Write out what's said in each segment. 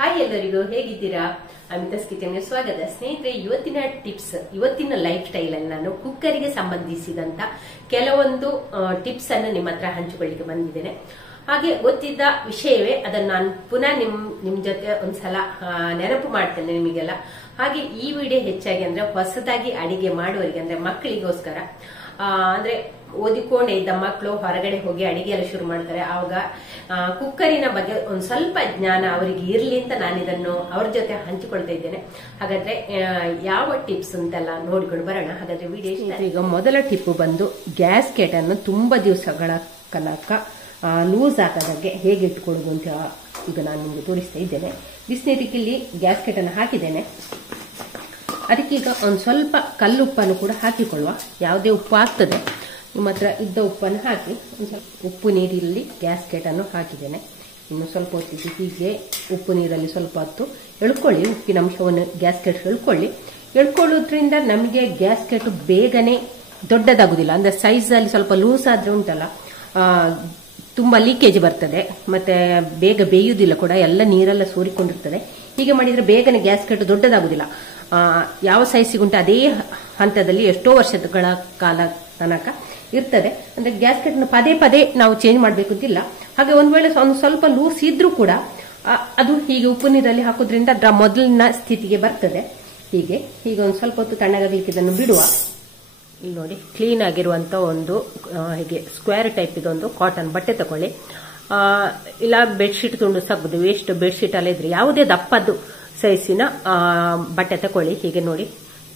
Hi ಎಲ್ಲರಿಗೂ, ಹೇಗಿದ್ದೀರಾ? ಅಮಿತಾಸ್ ಕಿಚನ್ಗೆ ಸ್ವಾಗತ. ಸ್ನೇಹಿತರೆ, ಇವತ್ತಿನ ಟಿಪ್ಸ್, ಇವತ್ತಿನ ಲೈಫ್ ಸ್ಟೈಲ್ ಅಲ್ಲಿ ನಾನು ಕುಕ್ಕರಿಗೆ ಸಂಬಂಧಿಸಿದಂತ ಕೆಲವೊಂದು ಟಿಪ್ಸ್ ಅನ್ನು ನಿಮ್ಮ ಹತ್ರ ಹಂಚಿಕೊಳ್ಳಿಕ್ಕೆ ಬಂದಿದ್ದೇನೆ. ಹಾಗೆ ಗೊತ್ತಿದ್ದ ವಿಷಯವೇ, ಅದನ್ನು ನಾನು ಪುನಃ ನಿಮ್ ಜೊತೆ ಒಂದ್ಸಲ ನೆನಪು ಮಾಡ್ತೇನೆ ನಿಮಗೆಲ್ಲ. ಹಾಗೆ ಈ ವಿಡಿಯೋ ಹೆಚ್ಚಾಗಿ ಅಂದ್ರೆ ಹೊಸದಾಗಿ ಅಡಿಗೆ ಮಾಡುವವರಿಗೆ, ಅಂದ್ರೆ ಮಕ್ಕಳಿಗೋಸ್ಕರ. ಅಂದ್ರೆ ಓದಿಕೊಂಡೇ ಇದ್ದ ಮಕ್ಕಳು ಹೊರಗಡೆ ಹೋಗಿ ಅಡಿಗೆ ಎಲ್ಲ ಶುರು ಮಾಡ್ತಾರೆ. ಆವಾಗ ಕುಕ್ಕರಿನ ಬಗ್ಗೆ ಒಂದ್ ಸ್ವಲ್ಪ ಜ್ಞಾನ ಅವರಿಗೆ ಇರ್ಲಿ ಅಂತ ನಾನು ಇದನ್ನು ಅವ್ರ ಜೊತೆ ಹಂಚಿಕೊಳ್ತಾ ಇದ್ದೇನೆ. ಹಾಗಾದ್ರೆ ಯಾವ ಟಿಪ್ಸ್ ಅಂತೆಲ್ಲ ನೋಡಿಕೊಂಡು ಬರೋಣ. ಹಾಗಾದ್ರೆ ವಿಡಿಯೋ ಈಗ ಮೊದಲ ಟಿಪ್ ಬಂದು ಗ್ಯಾಸ್ಕೆಟ್ ಅನ್ನು ತುಂಬಾ ದಿವಸಗಳ ತನಕ ಲೂಸ್ ಆಗದಾಗೆ ಹೇಗೆ ಇಟ್ಕೊಳ್ಳೋದು ಅಂತ ಈಗ ನಾನು ನಿಮ್ಗೆ ತೋರಿಸ್ತಾ ಇದ್ದೇನೆ. ಬಿಸಿನೀರಿಗೆ ಇಲ್ಲಿ ಗ್ಯಾಸ್ಕೆಟ್ ಅನ್ನು ಹಾಕಿದ್ದೇನೆ. ಅದಕ್ಕೀಗ ಒಂದು ಸ್ವಲ್ಪ ಕಲ್ಲುಪ್ಪನ್ನು ಕೂಡ ಹಾಕಿಕೊಳ್ಳುವ. ಯಾವುದೇ ಉಪ್ಪು ಆಗ್ತದೆ, ನಿಮ್ಮ ಹತ್ರ ಇದ್ದ ಉಪ್ಪನ್ನು ಹಾಕಿ ಒಂದು ಸ್ವಲ್ಪ ಉಪ್ಪು ನೀರಲ್ಲಿ ಗ್ಯಾಸ್ಕೆಟ್ ಅನ್ನು ಹಾಕಿದ್ದೇನೆ. ಇನ್ನು ಸ್ವಲ್ಪ ಹೊತ್ತಿಗೆ ಹೀಗೆ ಉಪ್ಪು ನೀರಲ್ಲಿ ಸ್ವಲ್ಪ ಹೊತ್ತು ಎಳ್ಕೊಳ್ಳಿ. ಉಪ್ಪಿನ ಅಂಶವನ್ನು ಗ್ಯಾಸ್ಕೆಟ್ ಎಳ್ಕೊಳ್ಳೋದ್ರಿಂದ ನಮಗೆ ಗ್ಯಾಸ್ಕೆಟ್ ಬೇಗನೆ ದೊಡ್ಡದಾಗುದಿಲ್ಲ. ಅಂದ್ರೆ ಸೈಜ್ ಅಲ್ಲಿ ಸ್ವಲ್ಪ ಲೂಸ್ ಆದ್ರೆ ಉಂಟಲ್ಲ, ತುಂಬಾ ಲೀಕೇಜ್ ಬರ್ತದೆ, ಮತ್ತೆ ಬೇಗ ಬೇಯುವುದಿಲ್ಲ ಕೂಡ, ಎಲ್ಲ ನೀರೆಲ್ಲ ಸೋರಿಕೊಂಡಿರ್ತದೆ. ಹೀಗೆ ಮಾಡಿದ್ರೆ ಬೇಗನೆ ಗ್ಯಾಸ್ಕೆಟ್ ದೊಡ್ಡದಾಗುದಿಲ್ಲ. ಯಾವ ಸೈಜ್ ಸಿಗುಂಟು ಅದೇ ಹಂತದಲ್ಲಿ ಎಷ್ಟೋ ವರ್ಷಗಳ ಕಾಲ ತನಕ ಇರ್ತದೆ. ಅಂದ್ರೆ ಗ್ಯಾಸ್ಕೆಟ್ ನ ಪದೇ ಪದೇ ನಾವು ಚೇಂಜ್ ಮಾಡ್ಬೇಕು ಅಂತಿಲ್ಲ. ಹಾಗೆ ಒಂದ್ ವೇಳೆ ಒಂದು ಸ್ವಲ್ಪ ಲೂಸ್ ಇದ್ರೂ ಕೂಡ ಅದು ಹೀಗೆ ಉಪ್ಪು ನೀರಲ್ಲಿ ಹಾಕೋದ್ರಿಂದ ಅದರ ಮೊದಲಿನ ಸ್ಥಿತಿಗೆ ಬರ್ತದೆ. ಹೀಗೆ ಒಂದು ಸ್ವಲ್ಪ ಹೊತ್ತು ತಣ್ಣಗಾಗ್ಲಿಕ್ಕೆ ಇದನ್ನು ಬಿಡುವ. ಇಲ್ಲಿ ನೋಡಿ, ಕ್ಲೀನ್ ಆಗಿರುವಂತ ಒಂದು ಹೀಗೆ ಸ್ಕ್ವೇರ್ ಟೈಪ್ ಇದೊಂದು ಕಾಟನ್ ಬಟ್ಟೆ ತಗೊಳ್ಳಿ. ಇಲ್ಲ ಬೆಡ್ಶೀಟ್ ತುಂಡು ಸಗ್ದು ವೇಸ್ಟ್ ಬೆಡ್ಶೀಟ್ ಎಲ್ಲ ಇದ್ರೆ ಯಾವುದೇ ದಪ್ಪದ್ದು ಸೈಜಿನ ಬಟ್ಟೆ ತಗೊಳ್ಳಿ. ಹೀಗೆ ನೋಡಿ,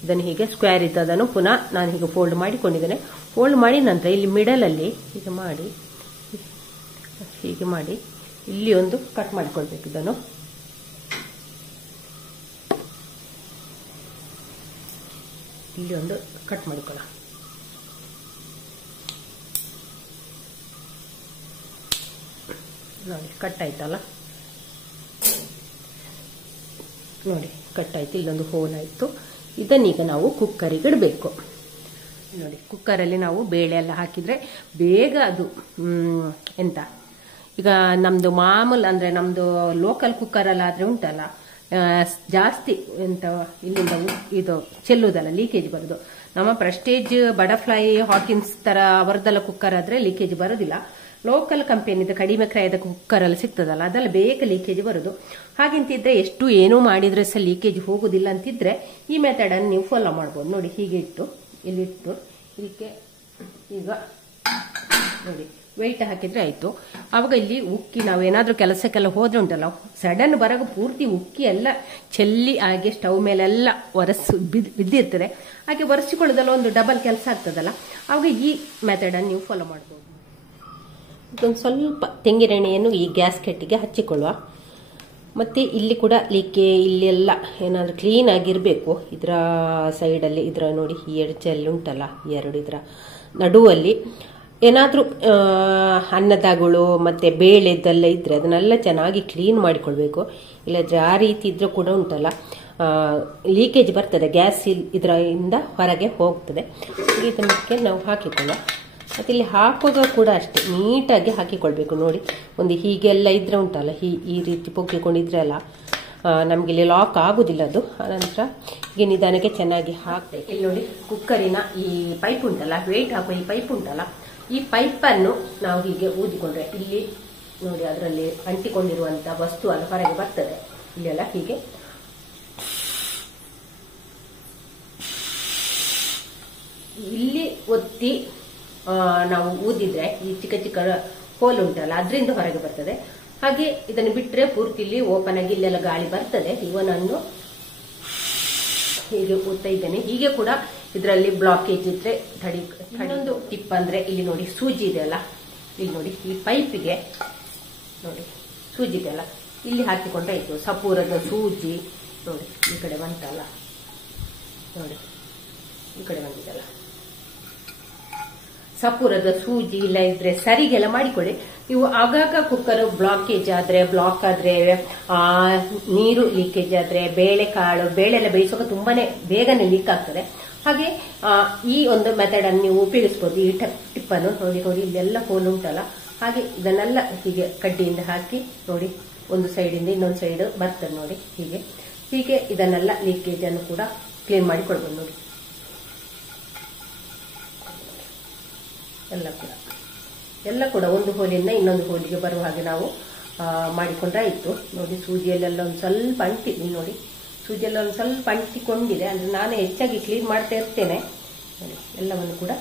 ಇದನ್ನು ಹೀಗೆ ಸ್ಕ್ವೇರ್ ಇದ್ದದನ್ನು ಪುನಃ ನಾನು ಹೀಗೆ ಫೋಲ್ಡ್ ಮಾಡಿಕೊಂಡಿದ್ದೇನೆ. ಫೋಲ್ಡ್ ಮಾಡಿ ನಂತರ ಇಲ್ಲಿ ಮಿಡಲ್ ಅಲ್ಲಿ ಹೀಗೆ ಮಾಡಿ ಇಲ್ಲಿ ಒಂದು ಕಟ್ ಮಾಡಿಕೊಳ್ಬೇಕು. ಇದನ್ನು ಇಲ್ಲಿ ಒಂದು ಕಟ್ ಮಾಡಿಕೊಳ್ಳ. ನೋಡಿ, ಕಟ್ ಆಯ್ತಲ್ಲ, ನೋಡಿ ಕಟ್ ಆಯ್ತು. ಇಲ್ಲೊಂದು ಹೋಲ್ ಆಯ್ತು. ಇದನ್ನೀಗ ನಾವು ಕುಕ್ಕರಿಗೆ ಇಡಬೇಕು. ನೋಡಿ, ಕುಕ್ಕರಲ್ಲಿ ನಾವು ಬೇಳೆ ಎಲ್ಲ ಹಾಕಿದ್ರೆ ಬೇಗ ಅದು ಎಂತ, ಈಗ ನಮ್ದು ಮಾಮೂಲು ಅಂದ್ರೆ ನಮ್ದು ಲೋಕಲ್ ಕುಕ್ಕರ್ ಅಲ್ಲ ಆದ್ರೆ ಉಂಟಲ್ಲ, ಜಾಸ್ತಿ ಎಂತ ಇಲ್ಲಿಂದ ಇದು ಚೆಲ್ಲುವುದಲ್ಲ, ಲೀಕೇಜ್ ಬರುದು. ನಮ್ಮ ಪ್ರೆಸ್ಟೇಜ್, ಬಟರ್ಫ್ಲೈ, ಹಾಕಿನ್ಸ್ ತರ ಅವರದೆಲ್ಲ ಕುಕ್ಕರ್ ಆದ್ರೆ ಲೀಕೇಜ್ ಬರೋದಿಲ್ಲ. ಲೋಕಲ್ ಕಂಪನಿದ ಕಡಿಮೆ ಕ್ರಯದ ಕುಕ್ಕರ್ ಅಲ್ಲಿ ಸಿಗ್ತದಲ್ಲ, ಅದೆಲ್ಲ ಬೇಗ ಲೀಕೇಜ್ ಬರುದು. ಹಾಗೆಂತಿದ್ರೆ ಎಷ್ಟು ಏನೂ ಮಾಡಿದ್ರೆ ಸಹ ಲೀಕೇಜ್ ಹೋಗುದಿಲ್ಲ ಅಂತಿದ್ರೆ ಈ ಮೆಥಡ್ ಅನ್ನು ನೀವು ಫಾಲೋ ಮಾಡಬಹುದು. ನೋಡಿ, ಹೀಗೆ ಇಲ್ಲಿಟ್ಟು ಇದಕ್ಕೆ ಈಗ ನೋಡಿ ವೆಯ್ಟ್ ಹಾಕಿದ್ರೆ ಆಯ್ತು. ಅವಾಗ ಇಲ್ಲಿ ಉಕ್ಕಿ ನಾವು ಏನಾದ್ರೂ ಕೆಲಸಕ್ಕೆಲ್ಲ ಹೋದ್ರೆ ಉಂಟಲ್ಲ, ಸಡನ್ ಬರಗ ಪೂರ್ತಿ ಉಕ್ಕಿ ಎಲ್ಲ ಚೆಲ್ಲಿ ಹಾಗೆ ಸ್ಟವ್ ಮೇಲೆಲ್ಲ ಬಿದ್ದಿರ್ತದೆ. ಹಾಗೆ ಒರೆಸಿಕೊಳ್ಳೋದಲ್ಲ ಒಂದು ಡಬಲ್ ಕೆಲಸ ಆಗ್ತದಲ್ಲ, ಅವಾಗ ಈ ಮೆಥಡ್ ಅನ್ನು ನೀವು ಫಾಲೋ ಮಾಡಬಹುದು. ಇದೊಂದು ಸ್ವಲ್ಪ ತೆಂಗಿನೆಣ್ಣೆಯನ್ನು ಈ ಗ್ಯಾಸ್ಕೆಟ್ಗೆ ಹಚ್ಚಿಕೊಳ್ಳುವ. ಮತ್ತೆ ಇಲ್ಲಿ ಕೂಡ ಇಲ್ಲೆಲ್ಲ ಏನಾದ್ರೂ ಕ್ಲೀನ್ ಆಗಿರ್ಬೇಕು. ಇದರ ಸೈಡಲ್ಲಿ ಇದರ ನೋಡಿ, ಈ ಎಡ್ಜಲ್ಲಿ ಉಂಟಲ್ಲ, ಎರಡು ಇದರ ನಡುವಲ್ಲಿ ಏನಾದ್ರೂ ಅನ್ನದಾಗಳು ಮತ್ತೆ ಬೇಳೆದೆಲ್ಲ ಇದ್ರೆ ಅದನ್ನೆಲ್ಲ ಚೆನ್ನಾಗಿ ಕ್ಲೀನ್ ಮಾಡಿಕೊಳ್ಬೇಕು. ಇಲ್ಲದ್ರೆ ಆ ರೀತಿ ಇದ್ರೂ ಕೂಡ ಉಂಟಲ್ಲ, ಲೀಕೇಜ್ ಬರ್ತದೆ, ಗ್ಯಾಸ್ ಇದರಿಂದ ಹೊರಗೆ ಹೋಗ್ತದೆ. ಇದಕ್ಕೆ ನಾವು ಹಾಕಿಕೊಳ್ಳುವ. ಮತ್ತೆ ಇಲ್ಲಿ ಹಾಕುವಾಗ ಕೂಡ ಅಷ್ಟೇ ನೀಟಾಗಿ ಹಾಕಿಕೊಳ್ಬೇಕು. ನೋಡಿ, ಒಂದು ಹೀಗೆಲ್ಲ ಇದ್ರೆ ಉಂಟಲ್ಲ, ಈ ರೀತಿ ಪೊಕ್ಕಿಕೊಂಡಿದ್ರೆ ಅಲ್ಲ, ನಮ್ಗೆ ಇಲ್ಲಿ ಲಾಕ್ ಆಗುದಿಲ್ಲ ಅದು. ಆನಂತರ ಈಗ ನಿಧಾನಕ್ಕೆ ಚೆನ್ನಾಗಿ ಹಾಕ್ಬೇಕು. ಇಲ್ಲಿ ನೋಡಿ, ಕುಕ್ಕರಿನ ಈ ಪೈಪ್ ಉಂಟಲ್ಲ, ವೇಟ್ ಹಾಕುವ ಈ ಪೈಪ್ ಉಂಟಲ್ಲ, ಈ ಪೈಪ್ ಅನ್ನು ನಾವು ಹೀಗೆ ಊದಿಕೊಂಡ್ರೆ ಇಲ್ಲಿ ನೋಡಿ ಅದರಲ್ಲಿ ಅಂಟಿಕೊಂಡಿರುವಂತ ವಸ್ತು ಅಲ್ಲ ಹೊರಗೆ ಬರ್ತದೆ. ಇಲ್ಲೆಲ್ಲ ಹೀಗೆ ಇಲ್ಲಿ ಒತ್ತಿ ನಾವು ಊದಿದ್ರೆ ಈ ಚಿಕ್ಕ ಚಿಕ್ಕ ಹೋಲ್ ಉಂಟಲ್ಲ ಅದರಿಂದ ಹೊರಗೆ ಬರ್ತದೆ. ಹಾಗೆ ಇದನ್ನು ಬಿಟ್ರೆ ಪೂರ್ತಿ ಇಲ್ಲಿ ಓಪನ್ ಆಗಿ ಇಲ್ಲೆಲ್ಲ ಗಾಳಿ ಬರ್ತದೆ. ಇವನನ್ನು ಹೀಗೆ ಊದ್ತಾ ಇದ್ದೇನೆ. ಹೀಗೆ ಕೂಡ ಇದರಲ್ಲಿ ಬ್ಲಾಕೇಜ್ ಇದ್ರೆ ಇನ್ನೊಂದು ಟಿಪ್ ಅಂದ್ರೆ ಇಲ್ಲಿ ನೋಡಿ ಸೂಜಿ ಇದೆಯಲ್ಲ, ಇಲ್ಲಿ ನೋಡಿ ಈ ಪೈಪಿಗೆ ನೋಡಿ ಸೂಜಿ ಇದೆಯಲ್ಲ, ಇಲ್ಲಿ ಹಾಕಿಕೊಂಡ್ರೆ ಆಯ್ತು. ಸಪೂರದ ಸೂಜಿ ನೋಡಿ ಈ ಕಡೆ ಬಂತಲ್ಲ, ನೋಡಿ ಈ ಕಡೆ ಬಂದಿದೆಲ್ಲ, ಸಪೂರದ ಸೂಜಿ ಇಲ್ಲ ಇದ್ರೆ ಸರಿಗೆಲ್ಲ ಮಾಡಿಕೊಳ್ಳಿ. ನೀವು ಆಗಾಗ ಕುಕ್ಕರ್ ಬ್ಲಾಕ್ ಆದ್ರೆ ನೀರು ಲೀಕೇಜ್ ಆದ್ರೆ ಬೇಳೆ ಎಲ್ಲ ಬೇಯಿಸುವಾಗ ತುಂಬಾನೇ ಬೇಗನೆ ಲೀಕ್ ಆಗ್ತದೆ. ಹಾಗೆ ಈ ಒಂದು ಮೆಥಡ್ ಅನ್ನು ನೀವು ಉಪಯೋಗಿಸಬಹುದು. ಈ ಟಿಪ್ ಅನ್ನು ನೋಡಿ ಇಲ್ಲೆಲ್ಲ ಹೋಲ್ ಉಂಟಲ್ಲ, ಹಾಗೆ ಇದನ್ನೆಲ್ಲ ಹೀಗೆ ಕಡ್ಡಿಯಿಂದ ಹಾಕಿ ನೋಡಿ ಒಂದು ಸೈಡಿಂದ ಇನ್ನೊಂದು ಸೈಡ್ ಬರ್ತದೆ ನೋಡಿ. ಹೀಗೆ ಹೀಗೆ ಇದನ್ನೆಲ್ಲ ಲೀಕೇಜ್ ಅನ್ನು ಕೂಡ ಕ್ಲೀನ್ ಮಾಡಿ ಕೊಡ್ಬೋದು ನೋಡಿ. ಎಲ್ಲ ಕೂಡ ಒಂದು ಹೋಲಿಂದ ಇನ್ನೊಂದು ಹೋಲಿಗೆ ಬರುವ ಹಾಗೆ ನಾವು ಮಾಡಿಕೊಂಡ್ರೆ ಆಯ್ತು ನೋಡಿ. ಸೂಜಿಯಲ್ಲೆಲ್ಲ ಒಂದು ಸ್ವಲ್ಪ ಅಂಟಿದೆ ನೋಡಿ, ಸೂಜಿಯೆಲ್ಲ ಒಂದು ಸ್ವಲ್ಪ ಅಂಟಿಕೊಂಡಿದೆ. ಅಂದ್ರೆ ನಾನು ಹೆಚ್ಚಾಗಿ ಕ್ಲೀನ್ ಮಾಡ್ತಾ ಇರ್ತೇನೆ ನೋಡಿ. ಎಲ್ಲವನ್ನು ಕೂಡ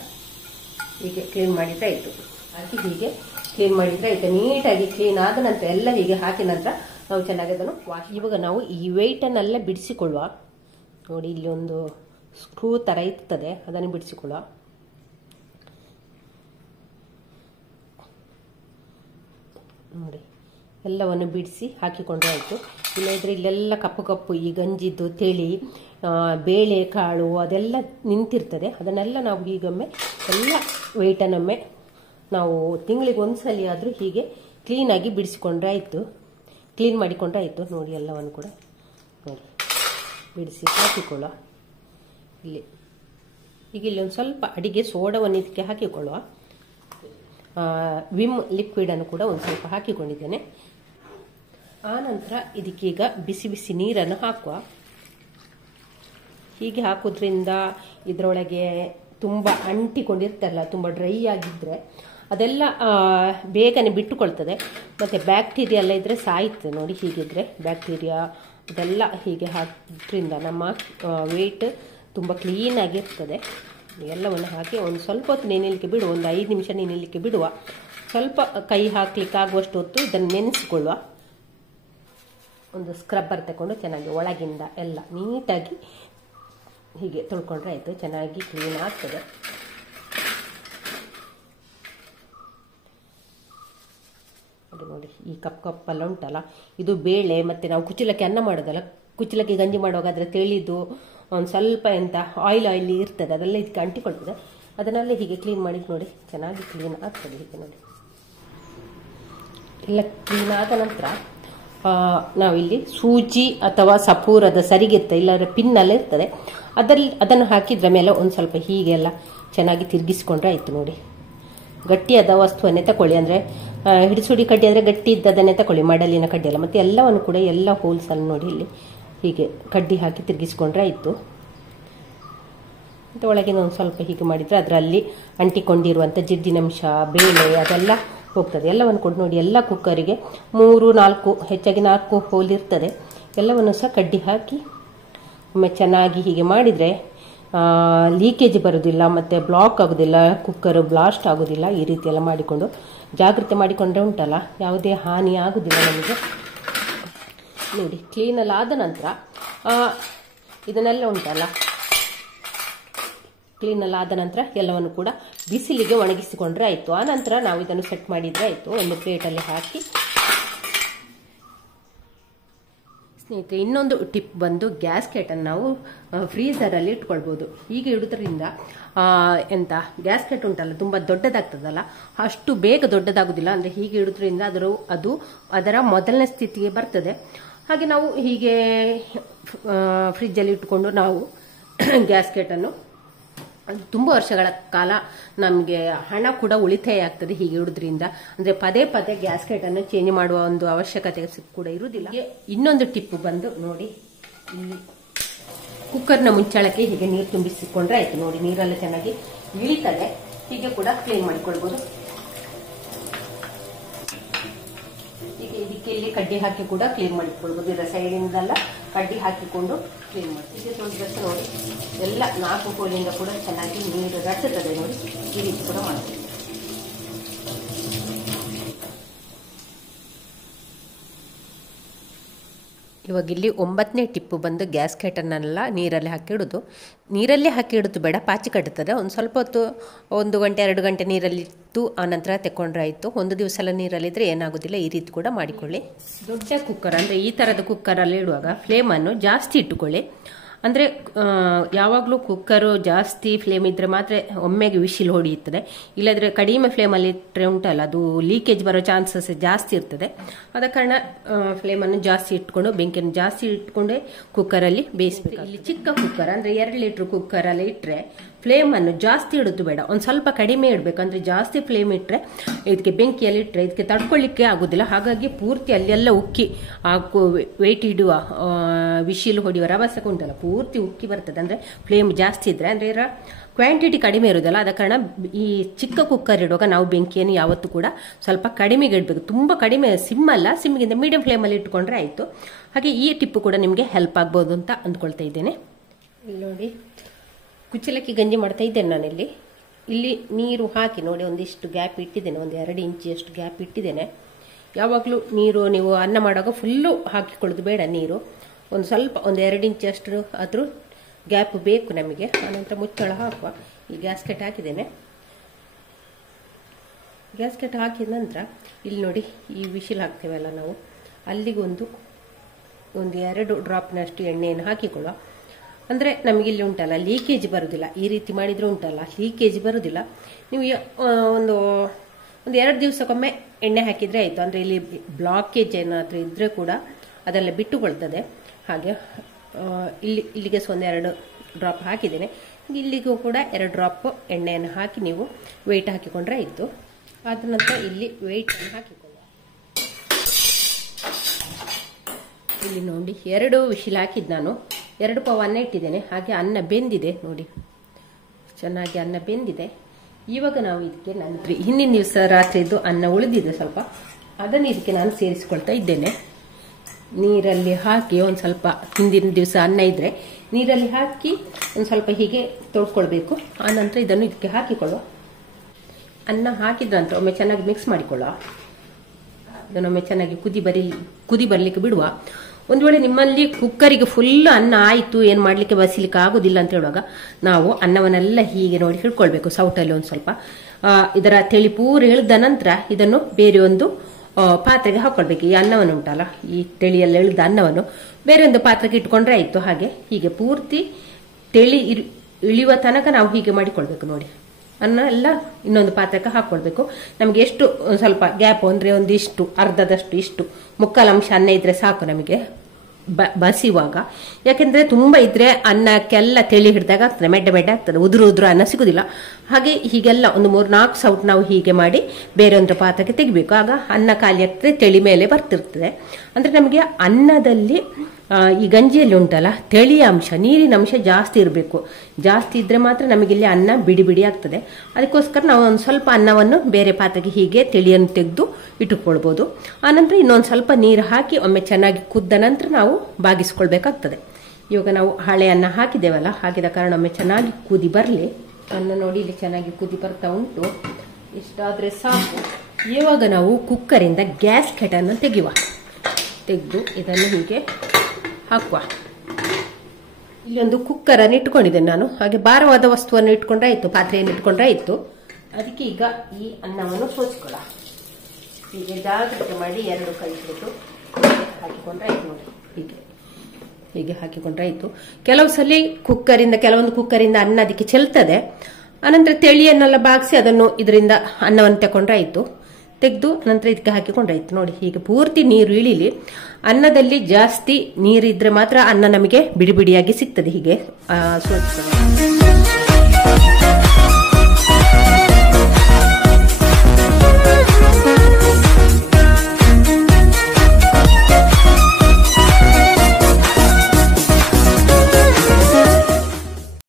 ಹೀಗೆ ಕ್ಲೀನ್ ಮಾಡಿದ್ರೆ ಆಯ್ತು. ಹಾಕಿ ಹೀಗೆ ಕ್ಲೀನ್ ಮಾಡಿದ್ರೆ ಆಯ್ತು. ನೀಟಾಗಿ ಕ್ಲೀನ್ ಆದ ನಂತರ ಎಲ್ಲ ಹೀಗೆ ಹಾಕಿದ ನಂತರ ನಾವು ಚೆನ್ನಾಗಿ ಅದನ್ನು ಇವಾಗ ನಾವು ಈ ವೆಯ್ಟನ್ನೆಲ್ಲ ಬಿಡಿಸಿಕೊಳ್ಳುವ ನೋಡಿ. ಇಲ್ಲಿ ಒಂದು ಸ್ಕ್ರೂ ತರ ಇರ್ತದೆ, ಅದನ್ನು ಬಿಡಿಸಿಕೊಳ್ಳುವ. ನೋಡಿ ಎಲ್ಲವನ್ನು ಬಿಡಿಸಿ ಹಾಕಿಕೊಂಡ್ರೆ ಆಯಿತು. ಇಲ್ಲದ್ರೆ ಇಲ್ಲೆಲ್ಲ ಕಪ್ಪು ಕಪ್ಪು ಈ ಗಂಜಿದ್ದು ತಿಳಿ ಬೇಳೆ ಕಾಳು ಅದೆಲ್ಲ ನಿಂತಿರ್ತದೆ. ಅದನ್ನೆಲ್ಲ ನಾವು ಹೀಗೊಮ್ಮೆ ಎಲ್ಲ ವೆಯ್ಟನ್ನೊಮ್ಮೆ ನಾವು ತಿಂಗಳಿಗೆ ಒಂದ್ಸಲಿ ಆದರೂ ಹೀಗೆ ಕ್ಲೀನಾಗಿ ಬಿಡಿಸಿಕೊಂಡ್ರೆ ಆಯಿತು, ಕ್ಲೀನ್ ಮಾಡಿಕೊಂಡ್ರೆ ಆಯಿತು ನೋಡಿ. ಎಲ್ಲವನ್ನು ಕೂಡ ನೋಡಿ ಬಿಡಿಸಿ ಹಾಕಿಕೊಳ್ಳುವ. ಈಗ ಇಲ್ಲಿ ಒಂದು ಸ್ವಲ್ಪ ಅಡಿಗೆ ಸೋಡವನ್ನು ಇದಕ್ಕೆ ಹಾಕಿಕೊಳ್ಳುವ. ವಿಮ್ ಲಿಕ್ವಿಡನ್ನು ಕೂಡ ಒಂದು ಸ್ವಲ್ಪ ಹಾಕಿಕೊಂಡಿದ್ದೇನೆ. ಆನಂತರ ಇದಕ್ಕೀಗ ಬಿಸಿ ಬಿಸಿ ನೀರನ್ನು ಹಾಕುವ. ಹೀಗೆ ಹಾಕೋದ್ರಿಂದ ಇದರೊಳಗೆ ತುಂಬ ಅಂಟಿಕೊಂಡಿರ್ತಲ್ಲ, ತುಂಬ ಡ್ರೈ ಆಗಿದ್ರೆ ಅದೆಲ್ಲ ಬೇಗನೆ ಬಿಟ್ಟುಕೊಳ್ತದೆ. ಮತ್ತು ಬ್ಯಾಕ್ಟೀರಿಯಾ ಎಲ್ಲ ಇದ್ದರೆ ಸಾಯ್ತದೆ ನೋಡಿ. ಹೀಗಿದ್ರೆ ಬ್ಯಾಕ್ಟೀರಿಯಾ ಅದೆಲ್ಲ ಹೀಗೆ ಹಾಕೋದ್ರಿಂದ ನಮ್ಮ ವೇಟ್ ತುಂಬ ಕ್ಲೀನಾಗಿರ್ತದೆ. ಎಲ್ಲವನ್ನು ಹಾಕಿ ಒಂದು ಸ್ವಲ್ಪ ಹೊತ್ತು ನೆನೆಯಲಿಕ್ಕೆ ಬಿಡುವ, ಒಂದು 5 ನಿಮಿಷ ನೆನೆಯಲಿಕ್ಕೆ ಬಿಡುವ. ಸ್ವಲ್ಪ ಕೈ ಹಾಕ್ಲಿಕ್ಕೆ ಆಗುವಷ್ಟು ಹೊತ್ತು ಇದನ್ನು ನೆನೆಸಿಕೊಳ್ಳುವ. ಒಂದು ಸ್ಕ್ರಬ್ಬರ್ ತಗೊಂಡು ಚೆನ್ನಾಗಿ ಒಳಗಿಂದ ಎಲ್ಲ ನೀಟಾಗಿ ಹೀಗೆ ತೊಳ್ಕೊಂಡ್ರೆ ಆಯಿತು, ಚೆನ್ನಾಗಿ ಕ್ಲೀನ್ ಆಗ್ತದೆ. ಅದು ನೋಡಿ ಈ ಕಪ್ಪೆಲ್ಲ ಉಂಟಲ್ಲ, ಇದು ಬೇಳೆ. ಮತ್ತು ನಾವು ಕುಚ್ಚಲಕ್ಕಿ ಅನ್ನ ಮಾಡೋದಲ್ಲ, ಕುಚ್ಚಲಕ್ಕಿ ಗಂಜಿ ಮಾಡುವಾಗ ಅದರ ತೆಳಿದು ಒಂದು ಸ್ವಲ್ಪ ಎಂತ ಆಯಿಲ್ ಇರ್ತದೆ, ಅದೆಲ್ಲ ಇದಕ್ಕೆ ಅಂಟಿಕೊಳ್ತದೆ. ಅದನ್ನೆಲ್ಲ ಹೀಗೆ ಕ್ಲೀನ್ ಮಾಡಿ ನೋಡಿ, ಚೆನ್ನಾಗಿ ಕ್ಲೀನ್ ಆಗ್ತದೆ. ಹೀಗೆ ನೋಡಿ ಎಲ್ಲ ಕ್ಲೀನ್ ಆದ ನಂತರ ನಾವಿಲ್ಲಿ ಸೂಜಿ ಅಥವಾ ಸಪೂರದ ಸರಿಗಿರ್ತದೆ, ಇಲ್ಲಾಂದರೆ ಪಿನ್ನೆಲ್ಲ ಇರ್ತದೆ, ಅದನ್ನು ಹಾಕಿದ್ರ ಮೇಲೆ ಒಂದು ಸ್ವಲ್ಪ ಹೀಗೆಲ್ಲ ಚೆನ್ನಾಗಿ ತಿರುಗಿಸ್ಕೊಂಡ್ರೆ ಆಯಿತು ನೋಡಿ. ಗಟ್ಟಿಯಾದ ವಸ್ತುವನ್ನೇ ತಗೊಳ್ಳಿ, ಅಂದರೆ ಹಿಡಿಸುಡಿ ಕಡ್ಡಿ ಆದರೆ ಗಟ್ಟಿ ಇದ್ದದನ್ನೇ ತಗೊಳ್ಳಿ, ಮಡಲಿನ ಕಡ್ಡಿ ಅಲ್ಲ. ಮತ್ತು ಎಲ್ಲವನ್ನು ಕೂಡ ಎಲ್ಲ ಹೋಲ್ಸಲ್ಲಿ ನೋಡಿ ಇಲ್ಲಿ ಹೀಗೆ ಕಡ್ಡಿ ಹಾಕಿ ತಿರುಗಿಸ್ಕೊಂಡ್ರೆ ಆಯಿತು. ಮತ್ತು ಒಳಗಿನ ಒಂದು ಸ್ವಲ್ಪ ಹೀಗೆ ಮಾಡಿದರೆ ಅದರಲ್ಲಿ ಅಂಟಿಕೊಂಡಿರುವಂಥ ಜಿಡ್ಡಿನಂಶ ಬೇಳೆ ಅದೆಲ್ಲ ಹೋಗ್ತದೆ. ಎಲ್ಲವನ್ನು ಕೊಟ್ಟು ನೋಡಿ, ಎಲ್ಲ ಕುಕ್ಕರಿಗೆ 3-4 ಹೆಚ್ಚಾಗಿ 4 ಹೋಲ್ ಇರ್ತದೆ. ಎಲ್ಲವನ್ನು ಸಹ ಕಡ್ಡಿ ಹಾಕಿ ಒಮ್ಮೆ ಚೆನ್ನಾಗಿ ಹೀಗೆ ಮಾಡಿದರೆ ಲೀಕೇಜ್ ಬರೋದಿಲ್ಲ, ಮತ್ತು ಬ್ಲಾಕ್ ಆಗೋದಿಲ್ಲ, ಕುಕ್ಕರ್ ಬ್ಲಾಸ್ಟ್ ಆಗೋದಿಲ್ಲ. ಈ ರೀತಿ ಎಲ್ಲ ಮಾಡಿಕೊಂಡು ಜಾಗ್ರತೆ ಮಾಡಿಕೊಂಡ್ರೆ ಉಂಟಲ್ಲ, ಯಾವುದೇ ಹಾನಿ ಆಗೋದಿಲ್ಲ ನಮಗೆ ನೋಡಿ. ಕ್ಲೀನೆಲ್ಲ ಆದ ನಂತರ ಇದನ್ನೆಲ್ಲ ಉಂಟಲ್ಲ, ಕ್ಲೀನೆಲ್ಲ ಆದ ನಂತರ ಎಲ್ಲವನ್ನು ಕೂಡ ಬಿಸಿಲಿಗೆ ಒಣಗಿಸಿಕೊಂಡ್ರೆ ಆಯಿತು. ಆ ನಂತರ ನಾವು ಇದನ್ನು ಸೆಟ್ ಮಾಡಿದರೆ ಆಯಿತು. ಒಂದು ಪ್ಲೇಟಲ್ಲಿ ಹಾಕಿ. ಸ್ನೇಹಿತರೆ, ಇನ್ನೊಂದು ಟಿಪ್ ಬಂದು ಗ್ಯಾಸ್ಕೆಟನ್ನು ನಾವು ಫ್ರೀಝರಲ್ಲಿ ಇಟ್ಕೊಳ್ಬೋದು. ಹೀಗೆ ಇಡೋದ್ರಿಂದ ಎಂತ ಗ್ಯಾಸ್ಕೆಟ್ ಉಂಟಲ್ಲ ತುಂಬ ದೊಡ್ಡದಾಗ್ತದಲ್ಲ, ಅಷ್ಟು ಬೇಗ ದೊಡ್ಡದಾಗೋದಿಲ್ಲ. ಅಂದರೆ ಹೀಗೆ ಇಡೋದ್ರಿಂದ ಅದು ಅದರ ಮೊದಲನೇ ಸ್ಥಿತಿಗೆ ಬರ್ತದೆ. ಹಾಗೆ ನಾವು ಹೀಗೆ ಫ್ರಿಜ್ಜಲ್ಲಿ ಇಟ್ಕೊಂಡು ನಾವು ಗ್ಯಾಸ್ಕೆಟನ್ನು ತುಂಬ ವರ್ಷಗಳ ಕಾಲ ನಮಗೆ ಹಣ ಕೂಡ ಉಳಿತಾಯ ಆಗ್ತದೆ ಹೀಗೆ ಇಡೋದ್ರಿಂದ. ಅಂದರೆ ಪದೇ ಪದೇ ಗ್ಯಾಸ್ಕೆಟನ್ನು ಚೇಂಜ್ ಮಾಡುವ ಒಂದು ಅವಶ್ಯಕತೆ ಕೂಡ ಇರುವುದಿಲ್ಲ. ಇನ್ನೊಂದು ಟಿಪ್ ಬಂದು ನೋಡಿ, ಇಲ್ಲಿ ಕುಕ್ಕರ್ನ ಮುಚ್ಚಳಕ್ಕೆ ಹೀಗೆ ನೀರು ತುಂಬಿಸಿಕೊಂಡ್ರೆ ಆಯ್ತು ನೋಡಿ. ನೀರೆಲ್ಲ ಚೆನ್ನಾಗಿ ಇಳಿತದೆ. ಹೀಗೆ ಕೂಡ ಕ್ಲೀನ್ ಮಾಡಿಕೊಳ್ಬೋದು. ಹೀಗೆ ಇದಕ್ಕೆ ಇಲ್ಲಿ ಕಡ್ಡಿ ಹಾಕಿ ಕೂಡ ಕ್ಲೀನ್ ಮಾಡಿಕೊಳ್ಬೋದು. ಇದರ ಸೈಡಿಂದೆಲ್ಲ ಕಡ್ಡಿ ಹಾಕಿಕೊಂಡು ಕ್ಲೀನ್ ಮಾಡಿ ಹೀಗೆ ತೊಳೆದಷ್ಟು ನೋಡಿ. ಎಲ್ಲ 4 ಹೋಲಿಂದ ಕೂಡ ಚೆನ್ನಾಗಿ ನೀರು ರಟ್ಟುತ್ತದೆ ನೋಡಿ. ಈ ರೀತಿ ಕೂಡ ಮಾಡ್ತೀವಿ. ಇವಾಗ ಇಲ್ಲಿ 9ನೇ ಟಿಪ್ಪು ಬಂದು ಗ್ಯಾಸ್ಕೆಟನ್ನೆಲ್ಲ ನೀರಲ್ಲಿ ಹಾಕಿಡೋದು. ನೀರಲ್ಲಿ ಹಾಕಿಡೋದು ಬೇಡ, ಪಾಚಿ ಕಟ್ಟುತ್ತದೆ. ಒಂದು ಸ್ವಲ್ಪ ಹೊತ್ತು 1 ಗಂಟೆ 2 ಗಂಟೆ ನೀರಲ್ಲಿಟ್ಟು ಆನಂತರ ತೆಕ್ಕೊಂಡ್ರೆ ಆಯಿತು. ಒಂದು ದಿವಸ ಎಲ್ಲ ನೀರಲ್ಲಿದ್ದರೆ ಏನಾಗೋದಿಲ್ಲ. ಈ ರೀತಿ ಕೂಡ ಮಾಡಿಕೊಳ್ಳಿ. ದೊಡ್ಡ ಕುಕ್ಕರ್ ಅಂದರೆ ಈ ಥರದ ಕುಕ್ಕರಲ್ಲಿ ಇಡುವಾಗ ಫ್ಲೇಮನ್ನು ಜಾಸ್ತಿ ಇಟ್ಟುಕೊಳ್ಳಿ. ಅಂದರೆ ಯಾವಾಗಲೂ ಕುಕ್ಕರು ಜಾಸ್ತಿ ಫ್ಲೇಮ್ ಇದ್ದರೆ ಮಾತ್ರ ಒಮ್ಮೆಗೆ ವಿಶಿಲ್ ಹೊಡೆಯುತ್ತದೆ. ಇಲ್ಲದ್ರೆ ಕಡಿಮೆ ಫ್ಲೇಮಲ್ಲಿ ಇಟ್ಟರೆ ಉಂಟಲ್ಲ, ಅದು ಲೀಕೇಜ್ ಬರೋ ಚಾನ್ಸಸ್ ಜಾಸ್ತಿ ಇರ್ತದೆ. ಆದ ಕಾರಣ ಫ್ಲೇಮನ್ನು ಜಾಸ್ತಿ ಇಟ್ಕೊಂಡು, ಬೆಂಕಿಯನ್ನು ಜಾಸ್ತಿ ಇಟ್ಕೊಂಡೇ ಕುಕ್ಕರಲ್ಲಿ ಬೇಯಿಸಬೇಕು. ಇಲ್ಲಿ ಚಿಕ್ಕ ಕುಕ್ಕರ್ ಅಂದರೆ 2 ಲೀಟ್ರ್ ಕುಕ್ಕರಲ್ಲಿ ಇಟ್ಟರೆ ಫ್ಲೇಮನ್ನು ಜಾಸ್ತಿ ಇಡೋದು ಬೇಡ, ಒಂದು ಸ್ವಲ್ಪ ಕಡಿಮೆ ಇಡಬೇಕು. ಅಂದರೆ ಜಾಸ್ತಿ ಫ್ಲೇಮ್ ಇಟ್ಟರೆ ಇದಕ್ಕೆ ಬೆಂಕಿಯಲ್ಲಿ ಇಟ್ಟರೆ ಇದಕ್ಕೆ ತಡ್ಕೊಳ್ಳಿಕ್ಕೆ ಆಗೋದಿಲ್ಲ. ಹಾಗಾಗಿ ಪೂರ್ತಿ ಅಲ್ಲೆಲ್ಲ ಉಕ್ಕಿ ವೆಯ್ಟ್ ಇಡುವ ವಿಶಿಲ್ ಹೊಡೆಯುವ ರಭಸಕ್ಕೆ ಉಂಟಲ್ಲ, ಪೂರ್ತಿ ಉಕ್ಕಿ ಬರ್ತದೆ. ಅಂದರೆ ಫ್ಲೇಮ್ ಜಾಸ್ತಿ ಇದ್ರೆ ಅಂದರೆ ಇದರ ಕ್ವಾಂಟಿಟಿ ಕಡಿಮೆ ಇರೋದಲ್ಲ, ಆದ ಕಾರಣ ಈ ಚಿಕ್ಕ ಕುಕ್ಕರ್ ಇಡುವಾಗ ನಾವು ಬೆಂಕಿಯನ್ನು ಯಾವತ್ತೂ ಕೂಡ ಸ್ವಲ್ಪ ಕಡಿಮೆಗೆ ಇಡಬೇಕು. ತುಂಬ ಕಡಿಮೆ, ಸಿಮ್ ಅಲ್ಲ, ಸಿಮ್ಗಿಂತ ಮೀಡಿಯಂ ಫ್ಲೇಮಲ್ಲಿ ಇಟ್ಕೊಂಡ್ರೆ ಆಯಿತು. ಹಾಗೆ ಈ ಟಿಪ್ಪು ಕೂಡ ನಿಮಗೆ ಹೆಲ್ಪ್ ಆಗ್ಬೋದು ಅಂತ ಅಂದ್ಕೊಳ್ತಾ ಇದ್ದೇನೆ. ಇಲ್ಲಿ ನೋಡಿ, ಕುಚ್ಚಲಕ್ಕಿ ಗಂಜಿ ಮಾಡ್ತಾ ಇದ್ದೇನೆ ನಾನಿಲ್ಲಿ. ಇಲ್ಲಿ ನೀರು ಹಾಕಿ ನೋಡಿ, ಒಂದಿಷ್ಟು ಗ್ಯಾಪ್ ಇಟ್ಟಿದ್ದೇನೆ, ಒಂದು 2 ಇಂಚಿಯಷ್ಟು ಗ್ಯಾಪ್ ಇಟ್ಟಿದ್ದೇನೆ. ಯಾವಾಗಲೂ ನೀರು ನೀವು ಅನ್ನ ಮಾಡುವಾಗ ಫುಲ್ಲು ಹಾಕಿಕೊಳ್ಳೋದು ಬೇಡ. ನೀರು ಒಂದು ಸ್ವಲ್ಪ, ಒಂದು 2 ಇಂಚಷ್ಟು ಆದರೂ ಗ್ಯಾಪ್ ಬೇಕು ನಮಗೆ. ಆನಂತರ ಮುಚ್ಚಳ ಹಾಕುವ. ಈ ಗ್ಯಾಸ್ಕೆಟ್ ಹಾಕಿದ್ದೇನೆ. ಗ್ಯಾಸ್ಕೆಟ್ ಹಾಕಿದ ನಂತರ ಇಲ್ಲಿ ನೋಡಿ, ಈ ವಿಶಿಲ್ ಹಾಕ್ತೇವಲ್ಲ ನಾವು, ಅಲ್ಲಿಗೊಂದು 2 ಡ್ರಾಪ್ನಷ್ಟು ಎಣ್ಣೆಯನ್ನು ಹಾಕಿಕೊಳ್ಳುವ. ಅಂದರೆ ನಮಗಿಲ್ಲಿ ಉಂಟಲ್ಲ ಲೀಕೇಜ್ ಬರೋದಿಲ್ಲ. ಈ ರೀತಿ ಮಾಡಿದರೆ ಉಂಟಲ್ಲ ಲೀಕೇಜ್ ಬರೋದಿಲ್ಲ. ನೀವು ಒಂದು 2 ದಿವಸಕ್ಕೊಮ್ಮೆ ಎಣ್ಣೆ ಹಾಕಿದರೆ ಆಯಿತು. ಅಂದರೆ ಇಲ್ಲಿ ಬ್ಲಾಕೇಜ್ ಏನಾದರೂ ಇದ್ದರೆ ಕೂಡ ಅದೆಲ್ಲ ಬಿಟ್ಟುಕೊಳ್ತದೆ. ಹಾಗೆ ಇಲ್ಲಿಗೆ ಒಂದು 2 ಡ್ರಾಪ್ ಹಾಕಿದ್ದೇನೆ. ಇಲ್ಲಿಗೂ ಕೂಡ 2 ಡ್ರಾಪ್ ಎಣ್ಣೆಯನ್ನು ಹಾಕಿ ನೀವು ವೆಯ್ಟ್ ಹಾಕಿಕೊಂಡ್ರೆ ಆಯಿತು. ಆದ ನಂತರ ಇಲ್ಲಿ ವೆಯ್ಟನ್ನು ಹಾಕಿಕೊಳ್ಳುವ. ಇಲ್ಲಿ ನೋಡಿ, 2 ವಿಶಿಲ್ ಹಾಕಿದ್ದು ನಾನು, 2 ಪಾವ್ ಅನ್ನ ಇಟ್ಟಿದ್ದೇನೆ. ಹಾಗೆ ಅನ್ನ ಬೆಂದಿದೆ ನೋಡಿ, ಚೆನ್ನಾಗಿ ಅನ್ನ ಬೆಂದಿದೆ. ಇವಾಗ ನಾವು ಇದಕ್ಕೆ ನಂತರ ಹಿಂದಿನ ದಿವಸ ರಾತ್ರಿದ್ದು ಅನ್ನ ಉಳಿದಿದೆ ಸ್ವಲ್ಪ, ಅದನ್ನು ಇದಕ್ಕೆ ನಾನು ಸೇರಿಸಿಕೊಳ್ತಾ ಇದ್ದೇನೆ. ನೀರಲ್ಲಿ ಹಾಕಿ ಒಂದು ಸ್ವಲ್ಪ, ಹಿಂದಿನ ದಿವಸ ಅನ್ನ ಇದ್ರೆ ನೀರಲ್ಲಿ ಹಾಕಿ ಒಂದು ಸ್ವಲ್ಪ ಹೀಗೆ ತೊಳ್ಕೊಳ್ಬೇಕು. ಆನಂತರ ಇದನ್ನು ಇದಕ್ಕೆ ಹಾಕಿಕೊಳ್ಳುವ. ಅನ್ನ ಹಾಕಿದ ನಂತರ ಒಮ್ಮೆ ಚೆನ್ನಾಗಿ ಮಿಕ್ಸ್ ಮಾಡಿಕೊಳ್ಳುವ. ಇದನ್ನೊಮ್ಮೆ ಚೆನ್ನಾಗಿ ಕುದಿ ಬರಲಿಕ್ಕೆ ಬಿಡುವ. ಒಂದು ವೇಳೆ ನಿಮ್ಮಲ್ಲಿ ಕುಕ್ಕರಿಗೆ ಫುಲ್ ಅನ್ನ ಆಯಿತು, ಏನು ಮಾಡಲಿಕ್ಕೆ ಬಸಿಲಿಕ್ಕೆ ಆಗೋದಿಲ್ಲ ಅಂತ ಹೇಳುವಾಗ ನಾವು ಅನ್ನವನ್ನೆಲ್ಲ ಹೀಗೆ ನೋಡಿ ಹಿಡ್ಕೊಳ್ಬೇಕು ಸೌಟಲ್ಲಿ. ಒಂದು ಸ್ವಲ್ಪ ಇದರ ತೆಳಿ ಪೂರ ಇಳಿದ ನಂತರ ಇದನ್ನು ಬೇರೆ ಒಂದು ಪಾತ್ರೆಗೆ ಹಾಕೊಳ್ಬೇಕು. ಈ ಅನ್ನವನ್ನು ಉಂಟಲ್ಲ, ಈ ತೆಳಿಯಲ್ಲಿ ಇಳಿದ ಅನ್ನವನ್ನು ಬೇರೆ ಒಂದು ಪಾತ್ರೆಗೆ ಇಟ್ಕೊಂಡ್ರೆ ಆಯಿತು. ಹಾಗೆ ಹೀಗೆ ಪೂರ್ತಿ ತೆಳಿ ಇಳಿಯುವ ತನಕ ನಾವು ಹೀಗೆ ಮಾಡಿಕೊಳ್ಬೇಕು ನೋಡಿ. ಅನ್ನ ಎಲ್ಲ ಇನ್ನೊಂದು ಪಾತ್ರಕ್ಕೆ ಹಾಕೊಳ್ಬೇಕು. ನಮಗೆ ಎಷ್ಟು ಸ್ವಲ್ಪ ಗ್ಯಾಪ್ ಅಂದರೆ ಒಂದಿಷ್ಟು ಅರ್ಧದಷ್ಟು, ಇಷ್ಟು ಮುಕ್ಕಾಲು ಅಂಶ ಅನ್ನ ಇದ್ರೆ ಸಾಕು ನಮಗೆ ಬಸಿಯುವಾಗ. ಯಾಕೆಂದ್ರೆ ತುಂಬ ಇದ್ರೆ ಅನ್ನಕ್ಕೆಲ್ಲ ತೆಳಿ ಹಿಡಿದಾಗ ಆಗ್ತದೆ, ಮೆಡ್ಡೆ ಆಗ್ತದೆ, ಉದುರು ಅನ್ನ ಸಿಗುದಿಲ್ಲ. ಹಾಗೆ ಹೀಗೆಲ್ಲ ಒಂದು 3-4 ಸೌಟ್ ನಾವು ಹೀಗೆ ಮಾಡಿ ಬೇರೆ ಒಂದು ಪಾತ್ರಕ್ಕೆ ತೆಗಿಬೇಕು. ಆಗ ಅನ್ನ ಖಾಲಿ ಆಗ್ತದೆ, ತೆಳಿ ಮೇಲೆ ಬರ್ತಿರ್ತದೆ. ಅಂದ್ರೆ ನಮಗೆ ಅನ್ನದಲ್ಲಿ ಈ ಗಂಜಿಯಲ್ಲಿ ಉಂಟಲ್ಲ ತೆಳಿಯ ಅಂಶ, ನೀರಿನ ಅಂಶ ಜಾಸ್ತಿ ಇರಬೇಕು. ಜಾಸ್ತಿ ಇದ್ರೆ ಮಾತ್ರ ನಮಗಿಲ್ಲಿ ಅನ್ನ ಬಿಡಿ ಬಿಡಿ ಆಗ್ತದೆ. ಅದಕ್ಕೋಸ್ಕರ ನಾವು ಒಂದು ಸ್ವಲ್ಪ ಅನ್ನವನ್ನು ಬೇರೆ ಪಾತ್ರೆಗೆ ಹೀಗೆ ತೆಳಿಯನ್ನು ತೆಗೆದು ಇಟ್ಟುಕೊಳ್ಬೋದು. ಆನಂತರ ಇನ್ನೊಂದು ಸ್ವಲ್ಪ ನೀರು ಹಾಕಿ ಒಮ್ಮೆ ಚೆನ್ನಾಗಿ ಕುದ್ದ ನಂತರ ನಾವು ಬಾಗಿಸ್ಕೊಳ್ಬೇಕಾಗ್ತದೆ. ಇವಾಗ ನಾವು ಹಳೆ ಅನ್ನ ಹಾಕಿದ್ದೇವಲ್ಲ, ಹಾಕಿದ ಕಾರಣ ಒಮ್ಮೆ ಚೆನ್ನಾಗಿ ಕುದಿ ಬರಲಿ. ಅನ್ನ ನೋಡಿ ಇಲ್ಲಿ ಚೆನ್ನಾಗಿ ಕುದಿ ಬರ್ತಾ ಉಂಟು. ಇಷ್ಟಾದ್ರೆ ಸಾಕು. ಇವಾಗ ನಾವು ಕುಕ್ಕರಿಂದ ಗ್ಯಾಸ್ ಕೆಟನ್ನು ತೆಗೆದು ಇದನ್ನು ಹೀಗೆ ಹಾಕುವ. ಇಲ್ಲೊಂದು ಕುಕ್ಕರನ್ನು ಇಟ್ಕೊಂಡಿದ್ದೇನೆ ನಾನು. ಹಾಗೆ ಭಾರವಾದ ವಸ್ತುವನ್ನು ಇಟ್ಕೊಂಡ್ರೆ ಆಯ್ತು, ಪಾತ್ರೆಯನ್ನು ಇಟ್ಕೊಂಡ್ರೆ ಆಯ್ತು. ಅದಕ್ಕೆ ಈಗ ಈ ಅನ್ನವನ್ನು ಸೋಸಿಕೊಳ್ಳ. ಹೀಗೆ ಜಾಗ್ರತೆ ಮಾಡಿ 2 ಕೈ ಬಿಟ್ಟು ಹಾಕಿಕೊಂಡ್ರೆ ಆಯ್ತು ನೋಡಿ. ಹೀಗೆ ಹಾಕಿಕೊಂಡ್ರೆ ಆಯ್ತು. ಕೆಲವೊಂದು ಕುಕ್ಕರಿಂದ ಅನ್ನ ಅದಕ್ಕೆ ಚೆಲ್ತದೆ. ಅನಂತರ ತೆಳಿಯನ್ನೆಲ್ಲ ಬಾಗಿಸಿ ಅದನ್ನು ಇದರಿಂದ ಅನ್ನವನ್ನು ತಕೊಂಡ್ರೆ ಆಯ್ತು. ತೆಗೆದು ನಂತರ ಇದಕ್ಕೆ ಹಾಕಿಕೊಂಡ್ರೆ ಆಯ್ತು ನೋಡಿ. ಹೀಗೆ ಪೂರ್ತಿ ನೀರು ಇಳಿಲಿ. ಅನ್ನದಲ್ಲಿ ಜಾಸ್ತಿ ನೀರಿದ್ರೆ ಮಾತ್ರ ಅನ್ನ ನಮಗೆ ಬಿಡಿ ಬಿಡಿಯಾಗಿ ಸಿಗ್ತದೆ. ಹೀಗೆ ಸೋಚಿಸ್ತದೆ.